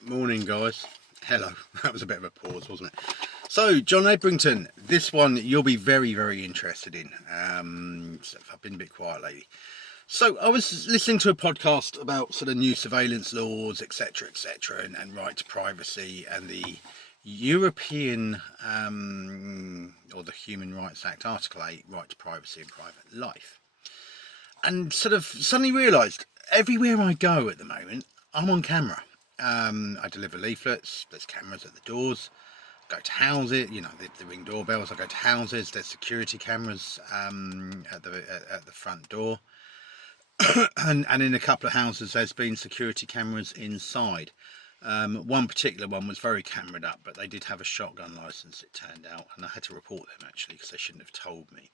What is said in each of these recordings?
Morning, guys. Hello. That was a bit of a pause, wasn't it? So, John Ebrington, this one you'll be very, very interested in. I've been a bit quiet lately. So, I was listening to a podcast about sort of new surveillance laws, etc., and right to privacy, and the European or the Human Rights Act, Article 8, right to privacy and private life. And sort of suddenly realised everywhere I go at the moment, I'm on camera. I deliver leaflets, there's cameras at the doors. I go to houses, the ring doorbells. I go to houses, there's security cameras at the front door. and in a couple of houses, there's been security cameras inside. One particular one was very cameraed up, but they did have a shotgun license, it turned out. And I had to report them, actually, because they shouldn't have told me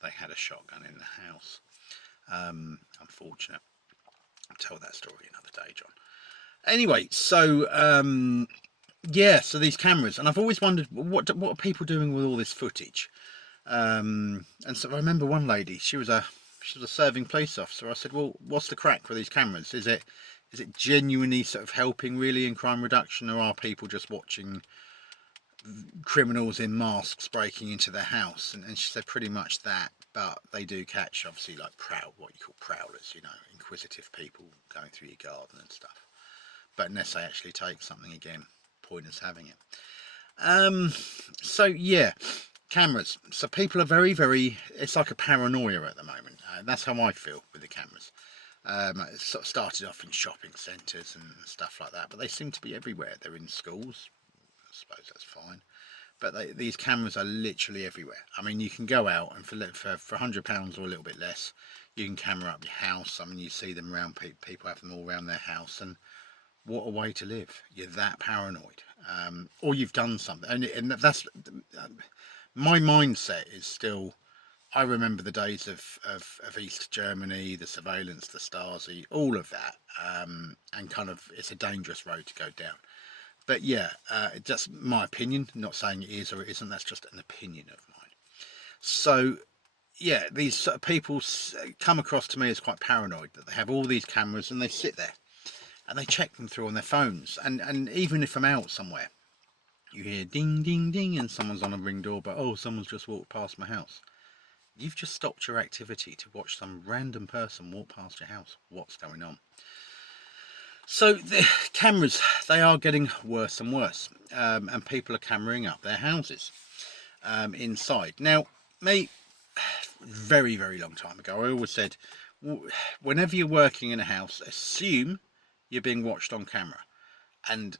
they had a shotgun in the house. Unfortunate. I'll tell that story another day, John. Anyway, so so these cameras, and I've always wondered what are people doing with all this footage. And so I remember one lady, she was a serving police officer. I said, well, what's the crack with these cameras? Is it genuinely sort of helping really in crime reduction, or are people just watching criminals in masks breaking into their house? And she said pretty much that, but they do catch obviously like what you call prowlers, inquisitive people going through your garden and stuff. But unless they actually take something, again, pointless having it. So yeah, cameras. So people are very, very, it's like a paranoia at the moment. That's how I feel with the cameras. It sort of started off in shopping centres and stuff like that, but they seem to be everywhere. They're in schools. I suppose that's fine. But these cameras are literally everywhere. I mean, you can go out and for £100 or a little bit less, you can camera up your house. I mean, you see them around, people have them all around their house, and what a way to live. You're that paranoid, or you've done something, and that's my mindset is still. I remember the days of East Germany, the surveillance, the Stasi, all of that, and kind of it's a dangerous road to go down. But yeah, just my opinion. Not saying it is or it isn't. That's just an opinion of mine. So yeah, these sort of people come across to me as quite paranoid, that they have all these cameras and they sit there and they check them through on their phones. And even if I'm out somewhere, you hear ding, ding, ding, and someone's on a ring doorbell. Oh, someone's just walked past my house. You've just stopped your activity to watch some random person walk past your house. What's going on? So the cameras, they are getting worse and worse. And people are cameraing up their houses inside. Now, me, very, very long time ago, I always said, whenever you're working in a house, assume you're being watched on camera, and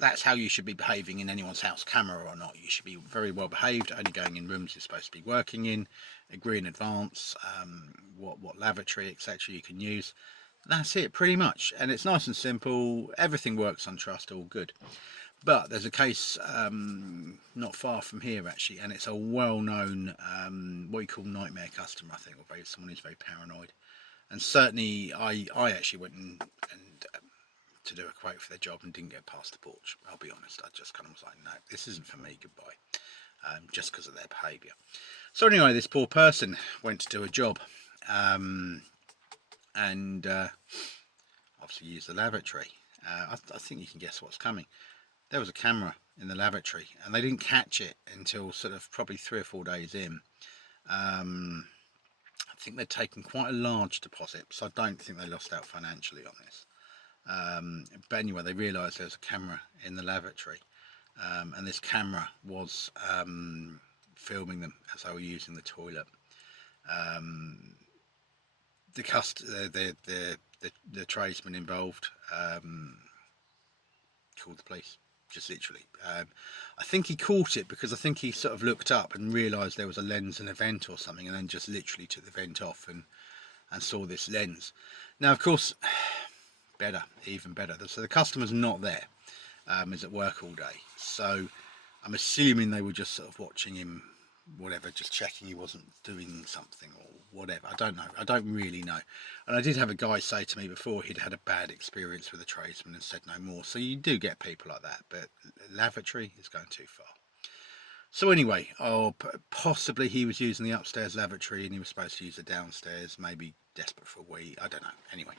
that's how you should be behaving in anyone's house, camera or not. You should be very well behaved, only going in rooms you're supposed to be working in, agree in advance what lavatory etc you can use. That's it pretty much, and it's nice and simple. Everything works on trust, all good. But there's a case not far from here actually, and it's a well-known what you call nightmare customer, I think, or someone who's very paranoid. And certainly, I actually went and to do a quote for their job and didn't get past the porch. I'll be honest, I just kind of was like, no, this isn't for me, goodbye, just because of their behaviour. So anyway, this poor person went to do a job, and obviously used the lavatory. I think you can guess what's coming. There was a camera in the lavatory, and they didn't catch it until sort of probably 3 or 4 days in. I think they'd taken quite a large deposit, so I don't think they lost out financially on this. But anyway, they realised there was a camera in the lavatory, and this camera was filming them as they were using the toilet. The tradesman involved called the police. Just literally, I think he caught it because I think he sort of looked up and realised there was a lens in a vent or something, and then just literally took the vent off and saw this lens. Now, of course, even better. So the customer's not there, is at work all day. So I'm assuming they were just sort of watching him, whatever, just checking he wasn't doing something or whatever. I don't know. I don't really know. And I did have a guy say to me before he'd had a bad experience with a tradesman and said no more. So you do get people like that, but lavatory is going too far. So anyway, possibly he was using the upstairs lavatory and he was supposed to use the downstairs, maybe desperate for a wee, I don't know. Anyway,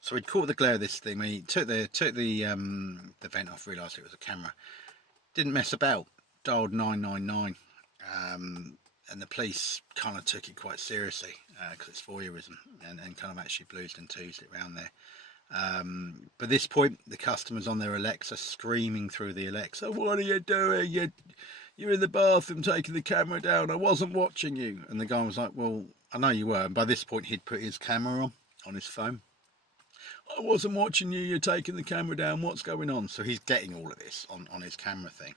So he'd caught the glare of this thing. He took the vent off, realised it was a camera. Didn't mess about. Dialed 999, and the police kind of took it quite seriously because it's voyeurism, and kind of actually blues and twos it around there. By this point, the customers on their Alexa screaming through the Alexa, "What are you doing? You're in the bathroom taking the camera down. I wasn't watching you." And the guy was like, "Well, I know you were." And by this point, he'd put his camera on his phone. "I wasn't watching you. You're taking the camera down. What's going on?" So he's getting all of this on his camera thing.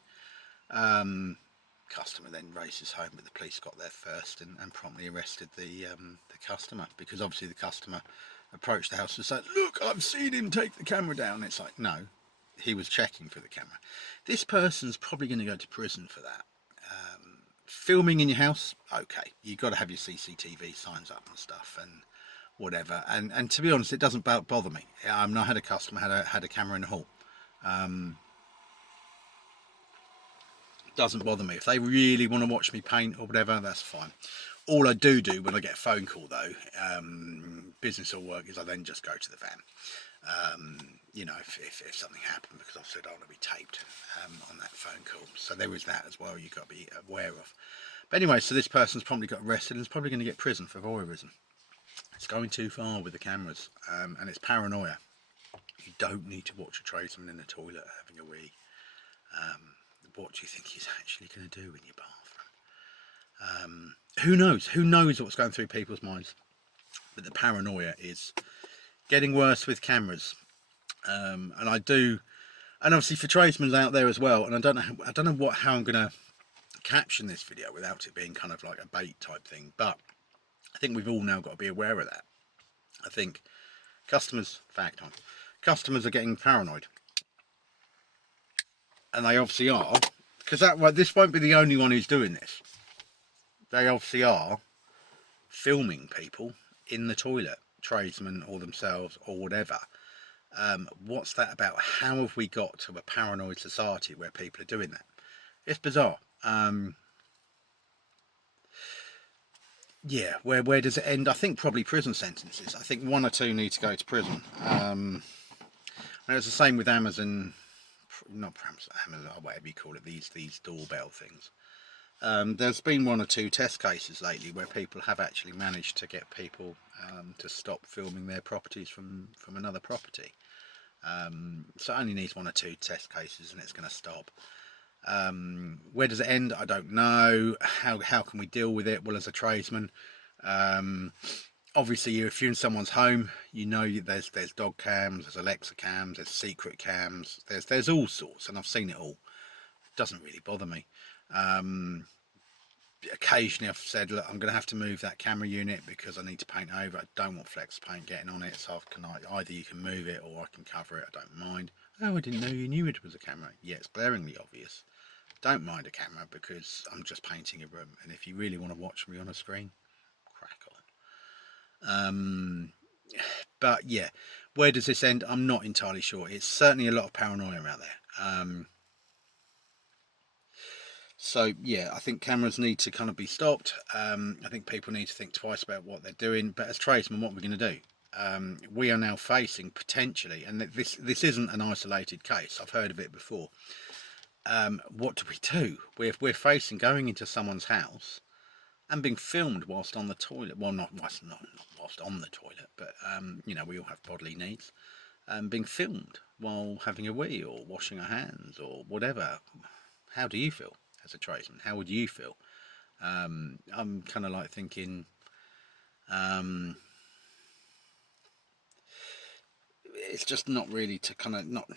Customer then races home, but the police got there first and promptly arrested the customer, because obviously the customer approached the house and said, "Look, I've seen him take the camera down." It's like, no, he was checking for the camera. This person's probably going to go to prison for that. Filming in your house, okay, you've got to have your CCTV signs up and stuff and whatever. And to be honest, it doesn't bother me. I had a customer had a camera in the hall. Doesn't bother me. If they really want to watch me paint or whatever, that's fine. All I do when I get a phone call though, business or work, is I then just go to the van. You know, if something happened, because obviously I don't want to be taped on that phone call. So there is that as well you've got to be aware of. But anyway, so this person's probably got arrested and is probably going to get prison for voyeurism. It's going too far with the cameras, and it's paranoia. You don't need to watch a tradesman in the toilet having a wee. What do you think he's actually going to do in your bathroom? Who knows? Who knows what's going through people's minds? But the paranoia is getting worse with cameras, and obviously for tradesmen out there as well. And I don't know how I'm going to caption this video without it being kind of like a bait type thing. But I think we've all now got to be aware of that. I think customers are getting paranoid. And they obviously are, because this won't be the only one who's doing this. They obviously are filming people in the toilet, tradesmen or themselves or whatever. What's that about? How have we got to a paranoid society where people are doing that? It's bizarre. Yeah, where does it end? I think probably prison sentences. I think 1 or 2 need to go to prison. And it's the same with Amazon. Not Amazon, or whatever you call it, these doorbell things. There's been 1 or 2 test cases lately where people have actually managed to get people to stop filming their properties from another property. So it only needs 1 or 2 test cases and it's going to stop. Where does it end? I don't know. How can we deal with it? Well, as a tradesman, obviously if you're in someone's home, you know there's dog cams, there's Alexa cams, there's secret cams, there's all sorts, and I've seen it all. It doesn't really bother me. Occasionally I've said, look, I'm going to have to move that camera unit because I need to paint over. I don't want flex paint getting on it, so either you can move it or I can cover it. I don't mind. Oh, I didn't know you knew it was a camera. Yeah, it's glaringly obvious. Don't mind a camera because I'm just painting a room, and if you really want to watch me on a screen, crack on. But yeah, where does this end? I'm not entirely sure. It's certainly a lot of paranoia out there. So yeah, I think cameras need to kind of be stopped. I think people need to think twice about what they're doing. But as tradesmen, what we're going to do? We are now facing potentially, and this isn't an isolated case. I've heard of it before. What do we do? We're facing going into someone's house and being filmed whilst on the toilet. Well, not whilst on the toilet, but you know, we all have bodily needs. Being filmed while having a wee or washing our hands or whatever. How do you feel as a tradesman? How would you feel? I'm kind of like thinking, it's just not really to kind of not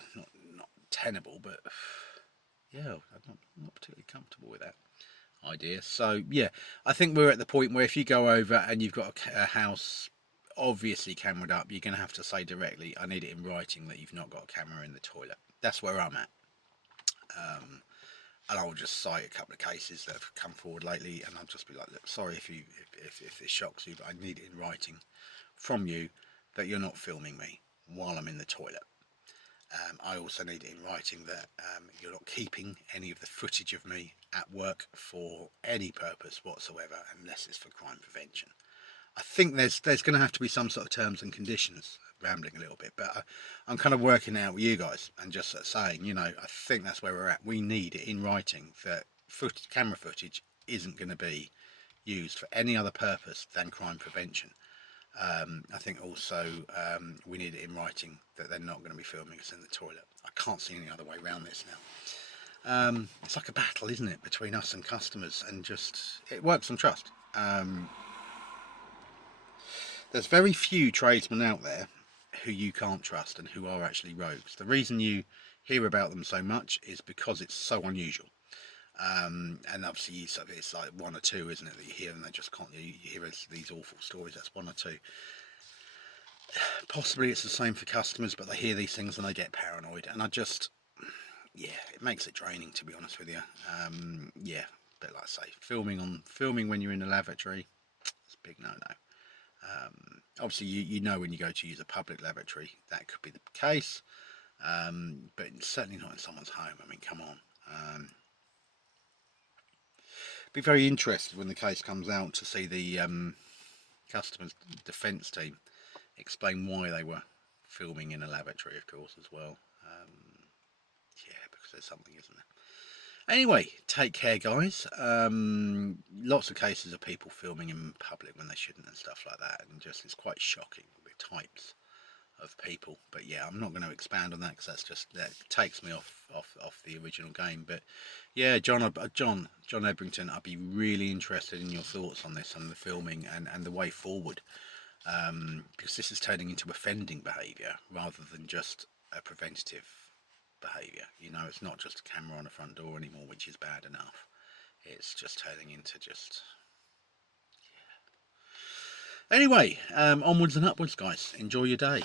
tenable, but yeah, I'm not particularly comfortable with that idea. So yeah, I think we're at the point where if you go over and you've got a house obviously cameraed up, you're going to have to say directly, I need it in writing that you've not got a camera in the toilet. That's where I'm at. And I'll just cite a couple of cases that have come forward lately, and I'll just be like, look, sorry if this shocks you, but I need it in writing from you that you're not filming me while I'm in the toilet. I also need it in writing that you're not keeping any of the footage of me at work for any purpose whatsoever, unless it's for crime prevention. I think there's going to have to be some sort of terms and conditions. Rambling a little bit, but I'm kind of working out with you guys and just saying, you know, I think that's where we're at. We need it in writing that camera footage isn't going to be used for any other purpose than crime prevention. I think also we need it in writing that they're not going to be filming us in the toilet. I can't see any other way around this now. It's like a battle, isn't it, between us and customers, and just it works on trust. There's very few tradesmen out there who you can't trust and who are actually rogues. The reason you hear about them so much is because it's so unusual. And obviously it's like one or two, isn't it, that you hear, and they just can't. You hear these awful stories. That's one or two. Possibly it's the same for customers, but they hear these things and they get paranoid. And yeah, it makes it draining, to be honest with you. Yeah, but like I say, filming when you're in the lavatory, it's a big no-no. Obviously, you know when you go to use a public lavatory, that could be the case, but certainly not in someone's home. I mean, come on. Be very interested when the case comes out to see the customers' defence team explain why they were filming in a lavatory, of course, as well. Yeah, because there's something, isn't there? Anyway, take care, guys. Lots of cases of people filming in public when they shouldn't and stuff like that, and just it's quite shocking the types of people. But yeah, I'm not going to expand on that because that takes me off the original game. But yeah, John Ebrington, I'd be really interested in your thoughts on this, on the filming and the way forward, because this is turning into offending behaviour rather than just a preventative behaviour. You know, it's not just a camera on a front door anymore, which is bad enough. It's just turning into just, yeah. Anyway, onwards and upwards, guys. Enjoy your day.